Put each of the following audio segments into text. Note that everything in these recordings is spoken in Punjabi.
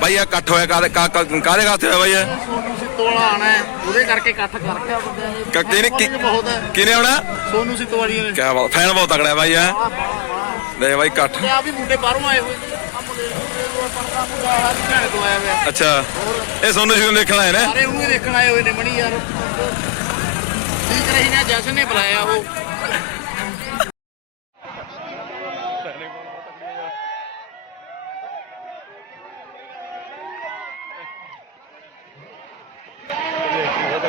ਬਾਈ ਇਹ ਇਕੱਠ ਹੋਇਆ ਕਾਦੇ ਕਾਦੇ ਖਾਤੇ ਹੋਇਆ ਬਾਈ ਇਹ? ਸੋਨੂੰ ਸਿੱਤੋ ਵਾਲਾ ਆਣਾ ਹੈ ਉਹਦੇ ਕਰਕੇ ਇਕੱਠ ਕਰ ਰੱਖਿਆ ਬੰਦਿਆਂ ਨੇ ਕ- ਕਿਹਨੇ ਕੀ- ਬਹੁਤ ਹੈ। ਕਿਨੇ ਆਉਣਾ? ਸੋਨੂੰ ਸਿੱਤੋ ਵਾਲੀ ਨੇ। ਕਿਆ ਬਾਤ ਫੈਨ ਬਹੁਤ ਤਗੜਾ ਹੈ ਬਾਈ ਇਹ ਲੈ ਬਾਈ ਇਕੱਠ। ਤੇ ਆ ਵੀ ਮੁੰਡੇ ਬਾਹਰੋਂ ਆਏ ਹੋਏ। ਨੇ ਆ ਮੁੰਡੇ ਮੁੰਡੇ ਪਰਦਾ ਮੁੰਡਾ ਆ ਲੁਧਿਆਣੇ ਤੋਂ ਆਇਆ ਹੋਇਆ। ਅੱਛਾ। ਇਹ ਸੋਨੂੰ ਜੀ ਨੂੰ ਦੇਖਣ ਆਏ ਨੇ? ਸਾਰੇ ਉਹਨੂੰ ਹੀ ਦੇਖਣ ਆਏ ਹੋਏ ਨੇ ਮਣੀ ਯਾਰ। ਠੀਕ ਰਹੀ ਨਾ ਜਸ਼ਨ ਨੇ ਬੁਲਾਇਆ ਉਹ।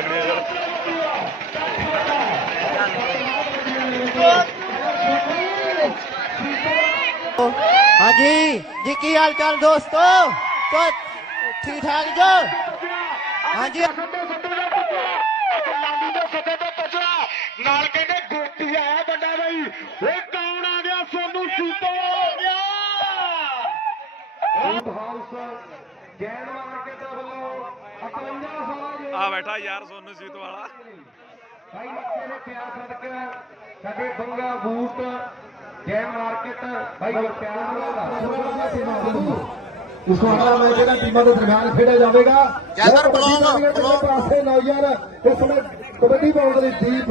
ਸਕਦੇ ਅਗਰ ਹਾਂਜੀ ਜੀ ਕੀ ਹਾਲ ਚਾਲ ਦੋਸਤੋ? ਤੋ ਠੀਕ ਠਾਕ ਜੋ? ਹਾਂਜੀ। ਨਾਲ ਕਹਿੰਦੇ ਗੋਪੀ ਆਇਆ ਵੱਡਾ ਬਾਈ। ਉਹ ਕੌਣ ਆ ਗਿਆ? ਸੋਨੂੰ ਸੀਤੋ ਆ ਗਿਆ। ਹਾਊਸ ਗੈਣ ਮਾਰਕੀਟ ਵੱਲੋਂ 51 ਆ ਬੈਠਾ ਯਾਰ ਸੋਨੂੰ ਜੀਤ ਵਾਲਾ। ਭਾਈ ਨੇ ਪਿਆਰ ਸਦਕਾ ਸਾਡੇ ਬੰਗਾ ਬੂਟ ਗੈਨ ਮਾਰਕੀਟ ਭਾਈ ਪਿਆਰ ਨਾਲ ਇਸ ਤੋਂ ਅਗਲਾ ਮੈਚ ਜਿਹੜਾ ਟੀਮਾਂ ਦੇ ਦਰਮਿਆਨ ਖੇਡਿਆ ਜਾਵੇਗਾ ਜੈਦਰ ਬਲੌਂਗ, ਬਲੌਂਗ। ਪਾਸੇ ਨੌਜਵਾਨ ਇਸ ਸਮੇਂ ਕਬੱਡੀ ਪਾਉਣ ਦੇ ਦੀਪ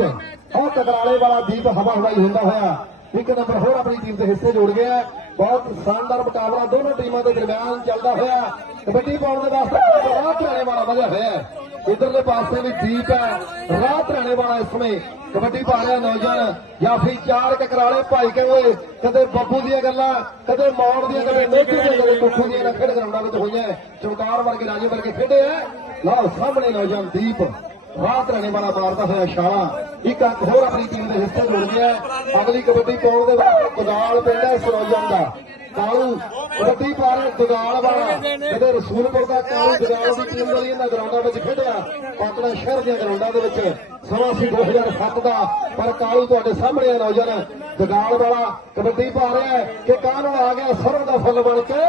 ਉਹ ਕਕਰਾਲੇ ਵਾਲਾ ਦੀਪ ਹਵਾ ਹਵਾਈ ਹੁੰਦਾ ਹੋਇਆ। ਇੱਕ ਨੰਬਰ ਹੋਰ ਆਪਣੀ ਟੀਮ ਦੇ ਹਿੱਸੇ ਜੋੜ ਗਿਆ। ਬਹੁਤ ਸ਼ਾਨਦਾਰ ਮੁਕਾਬਲਾ ਦੋਨੋਂ ਟੀਮਾਂ ਦੇ ਦਰਮਿਆਨ ਚੱਲਦਾ ਹੋਇਆ। ਕਬੱਡੀ ਪਾਉਣ ਦੇ ਵਾਸਤੇ ਰਾਹ ਧਰਾਣੇ ਵਾਲਾ ਵਧਿਆ ਹੋਇਆ। ਹੈ ਇਧਰਲੇ ਪਾਸੇ ਵੀ ਦੀਪ ਹੈ ਰਾਹ ਧਰਾਣੇ ਵਾਲਾ ਇਸ ਸਮੇਂ ਕਬੱਡੀ ਪਾ ਰਿਹਾ ਨੌਜਵਾਨ ਜਾਂ ਫਿਰ ਚਾਰ ਕਕਰਾਲੇ ਭਾਈ ਕਹਿੰਦੇ ਕਦੇ ਬੱਬੂ ਦੀਆਂ ਗੱਲਾਂ ਕਦੇ ਮੌੜ ਦੀਆਂ ਕਦੇ ਮੋਢੀ ਦੀਆਂ ਕਦੇ ਕੁੱਖੂ ਦੀਆਂ ਨਾ ਖੇਡ ਗਰਾਊਂਡਾਂ ਵਿੱਚ ਹੋਈਆਂ। ਚਮਕਾਰ ਵਰਗੇ ਰਾਜੇ ਵਰਗੇ ਖੇਡੇ ਆ ਲਓ ਸਾਹਮਣੇ ਨੌਜਵਾਨ ਦੀਪ ਰਾਹ ਧਰਾਣੇ ਵਾਲਾ ਮਾਰਦਾ ਹੋਇਆ ਛਾਲਾ ਇੱਕ ਅੰਕ ਹੋਰ ਆਪਣੀ ਟੀਮ ਦੇ ਹਿੱਸੇ ਜੁੜ ਗਿਆ। ਅਗਲੀ ਕਬੱਡੀ ਪਾਉਣ ਦੇ ਬਾਅਦ ਕੁਦਾਲ ਪਿੰਡ ਹੈ ਸਰੋਜਨ ਦਾ ਕਾਲੂ ਕਬੱਡੀ ਪਾ ਰਿਹਾ ਕੁਦਾਲ ਵਾਲਾ ਇਹਦੇ ਰਸੂਲਪੁਰ ਦਾ ਕਾਲੂ ਜਗਾਲ ਦੀ ਟੀਮ ਵਾਲੀ ਇਹਨਾਂ ਗਰਾਊਂਡਾਂ ਵਿੱਚ ਖੇਡਿਆ। ਪਾਤੜਾ ਸ਼ਹਿਰ ਦੀਆਂ ਗਰਾਊਂਡਾਂ ਦੇ ਵਿੱਚ। ਸਮਾਂ ਸੀ 2007 ਦਾ ਪਰ ਕਾਲੂ ਤੁਹਾਡੇ ਸਾਹਮਣੇ ਆ ਨੌਜਵਾਨ। ਜਗਾਲ ਵਾਲਾ ਕਬੱਡੀ ਪਾ ਰਿਹਾ ਹੈ ਕਿ ਕਾਹਨੂੰ ਆ ਗਿਆ? ਸਰਵ ਦਾ ਫੁੱਲ ਬਣ ਕੇ।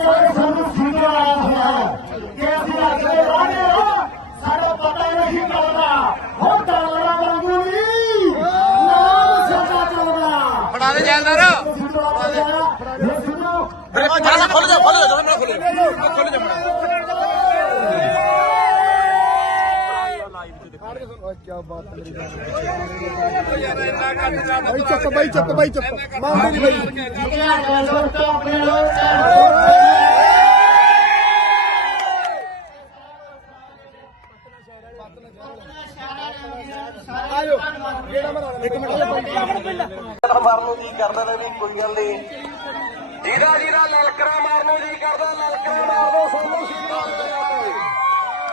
ਸਾਰੇ ਸਾਨੂੰ ਸੀਧੇ ਆਇਆ ਹੋਇਆ ਕਿ ਅਸੀਂ ਅੱਗੇ ਵਾਲੇ ਸਾਡਾ ਪਤਾ ਨਹੀਂ ਚੱਲਦਾ ਹੋ ਡਾਲਰਾ ਵਾਂਗੂ ਨਹੀਂ ਨਾਮ ਸਦਾ ਚੱਲਦਾ ਫੜਾ ਦੇ ਜੈਲਦਾਰ ਜਰਾ ਖੋਲ ਜਾ ਖੋਲ ਜਾ ਜਰਾ ਨਾ ਖੋਲ ਜਾ। ਖੋਲ ਜਾ ਕੀ ਬਾਤ ਮੇਰੀ ਬਾਈ। ਚੱਪ ਬਾਈ। ਚੱਪ ਬਾਈ ਚੱਪ ਮਾਮਲੇ ਨਹੀਂ ਬਾਈ ਆਜੋ ਜਿਹੜਾ ਮਰਾ ਇੱਕ ਮਿੰਟ ਮਾਰਨ ਨੂੰ ਜੀ ਕਰਦਾ ਤਾਂ ਵੀ ਕੋਈ ਗੱਲ ਨਹੀਂ। ਜਿਹਦਾ ਜਿਹਦਾ ਲਲਕਰਾ ਮਾਰਨ ਨੂੰ ਜੀ ਕਰਦਾ ਲਲਕਰਾ ਮਾਰ ਦੋ ਸੋਨੂੰ ਸ਼ੀਰ